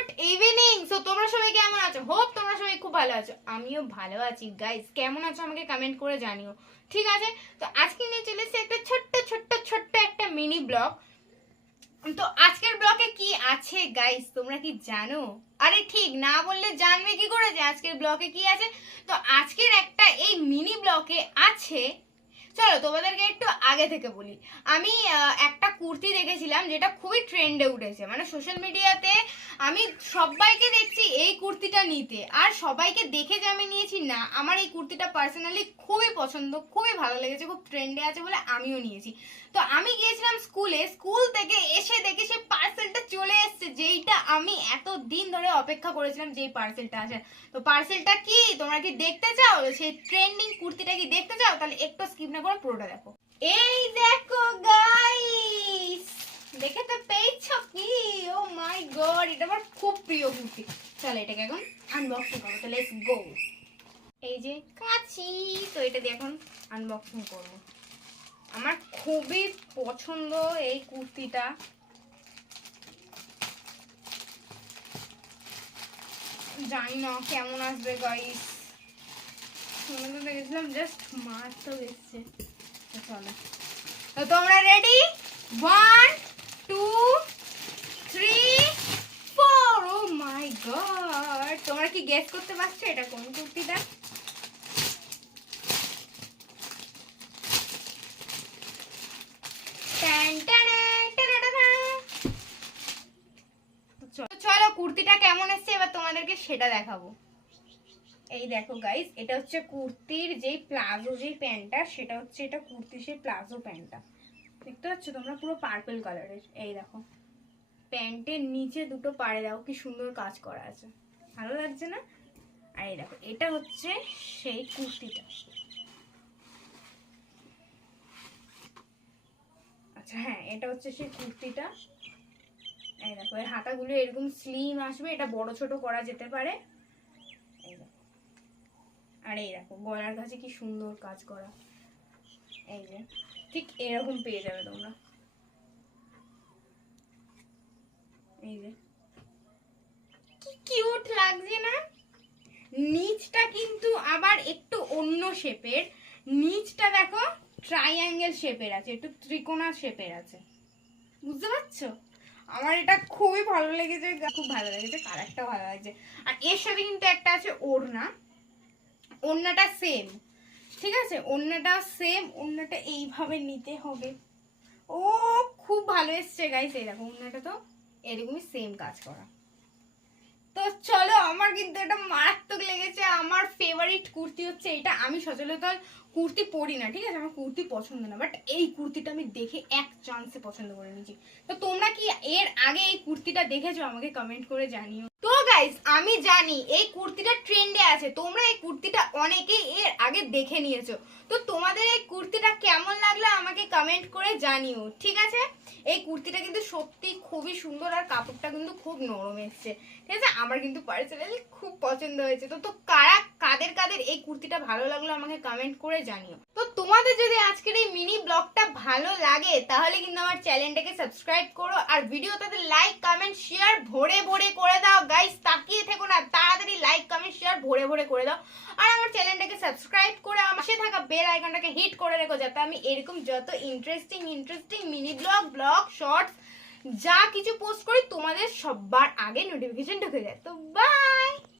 Good evening. So তোমরা সবাই কেমন আছো? হোপ তোমরা সবাই খুব ভালো আছো। আমিও ভালো আছি। গাইস কেমন আছো আমাকে কমেন্ট করে জানিও। ঠিক আছে? তো আজকে নিয়ে চলে এসেছি একটা ছোট্ট ছোট্ট ছোট্ট একটা মিনি ব্লগ তো আজকের ব্লগে কি আছে গাইস তোমরা কি জানো? আরে ঠিক, না বললে জানবে কি করে যে আজকের ব্লগে কি আছে? তো আজকের একটা এই মিনি ব্লগে আছে চলো, তোমাদেরকে একটু আগে থেকে বলি। আমি একটা কুর্তি দেখেছিলাম যেটা খুবই ট্রেন্ডে উঠেছে। মানে সোশ্যাল মিডিয়াতে আমি সবাইকে দেখছি এই কুর্তিটা নিতে। আর সবাইকে দেখে যে আমি নিয়েছি, না, আমার এই কুর্তিটা পার্সোনালি খুবই পছন্দ, খুবই ভালো লেগেছে, খুব ট্রেন্ডে আছে বলে আমিও নিয়েছি। তো আমি গিয়েছিলাম স্কুলে, স্কুল থেকে এসে দেখি সেই পার্সেলটা চলে এসেছে, যেইটা আমি এত দিন ধরে অপেক্ষা করেছিলাম যেই পার্সেলটা আছে। তো পার্সেলটা কি? তোমরা কি দেখতে চাও? সেই ট্রেন্ডিং কুর্তিটা কি দেখতে চাও? তাহলে একটু স্কিপ না করে পুরোটা দেখো। এই দেখো গাইস দেখে তো পেয়েছ কি? ও মাই গড এটা আমার খুব প্রিয় কুর্তি। চলো এটাকে এখন আনবক্সিং করব। তো লেটস গো এই যে কাঁচি, তো এটা দিয়ে এখন আনবক্সিং করব। আমার খুবই পছন্দ এই কুর্তিটা। জানি না কেমন আসবে গাইস জাস্ট মাছ তো এসছে চলো। তো তোমরা ready one two three four oh my god তোমরা কি গেস করতে পারছ এটা কোন কুর্তিটা। চলো, কুর্তিটা কেমন এসছে এবার তোমাদেরকে সেটা দেখাবো। এই দেখো গাইস এটা হচ্ছে কুর্তির যেই প্লাজো যেই প্যান্টটা, সেটা হচ্ছে এটা কুর্তির সেই প্লাজো প্যান্টটা। দেখতে পাচ্ছ তোমরা? পুরো পার্পল কালারের এই দেখো। প্যান্টের নিচে দুটো পাড়ে দাও কি সুন্দর কাজ করা আছে। ভালো লাগছে না? আর এই দেখো, এটা হচ্ছে সেই কুর্তিটা। আচ্ছা হ্যাঁ এটা হচ্ছে সেই কুর্তিটা। এই দেখো, এর হাতাগুলো এরকম স্লিম আসবে, এটা বড় ছোট করা যেতে পারে। দেখো আর এই দেখো, গলার কাছে কি সুন্দর কাজ করা। এই যে, ঠিক এরকম পেয়ে যাবে তোমরা। এই যে। কি কিউট লাগছে না? নিচটা কিন্তু আবার একটু অন্য শেপের নিচটা দেখো ট্রাইঅ্যাঙ্গেল শেপের আছে, একটু ত্রিকোণা শেপের আছে। বুঝতে পারছ? আমার এটা খুবই ভালো লেগেছে, খুব ভালো লেগেছে কালারটা ভালো লাগছে। আর এর সাথে কিন্তু একটা আছে ওড়না। ওড়নাটা সেম ঠিক আছে? ওন্নাটা সেম ওন্নাটা এইভাবে নিতে হবে। ও, খুব ভালো এসছে গাইস এই দেখো, ওড়নাটা তো এরকমই সেম কাজ করা। তো চলো আমার কিন্তু এটা মারাত্মক লেগেছে। আমার ফেভারিট কুর্তি হচ্ছে এটা। আমি সচরাচর কুর্তি পরি না, ঠিক আছে? আমার কুর্তি পছন্দ না বাট এই কুর্তিটা আমি দেখে এক চান্সে পছন্দ করে নিয়েছি। তো তোমরা কি এর আগে এই কুর্তিটা দেখেছ? আমাকে কমেন্ট করে জানিও। তো গাইস আমি জানি এই কুর্তিটা ট্রেন্ডে আছে। তোমরা এই কুর্তিটা অনেকেই এর আগে দেখে নিয়েছো। তো তোমাদের এই কুর্তিটা কেমন লাগল আমাকে কমেন্ট করে জানিও, ঠিক আছে? এই কুর্তিটা কিন্তু সত্যি খুবই সুন্দর আর কাপড়টা কিন্তু খুব নরম এসছে, ঠিক আছে? আমার কিন্তু পার্সোনালি খুব পছন্দ হয়েছে। তো তো কারা, কাদের কাদের এই কুর্তিটা ভালো লাগল আমাকে কমেন্ট করে জানিও। তো, তোমাদের যদি আজকের এই মিনি ব্লগটা ভালো লাগে, তাহলে কিন্তু আমার চ্যানেলটাকে সাবস্ক্রাইব করো আর ভিডিওটাতে লাইক কমেন্ট শেয়ার ভরে ভরে করে দাও। গাইস তাকিয়ে থেকো না, তাড়াতাড়ি লাইক কমেন্ট শেয়ার ভরে ভরে করে দাও। আর আমার চ্যানেলটাকে সাবস্ক্রাইব করে আমার সাথে থাকা বেল আইকনটাকে হিট করে রেখো, যাতে আমি এরকম যত interesting interesting mini blog blog shorts যা কিছু পোস্ট করি তোমাদের সবার আগে নোটিফিকেশন ঢুকে যায়। তো বাই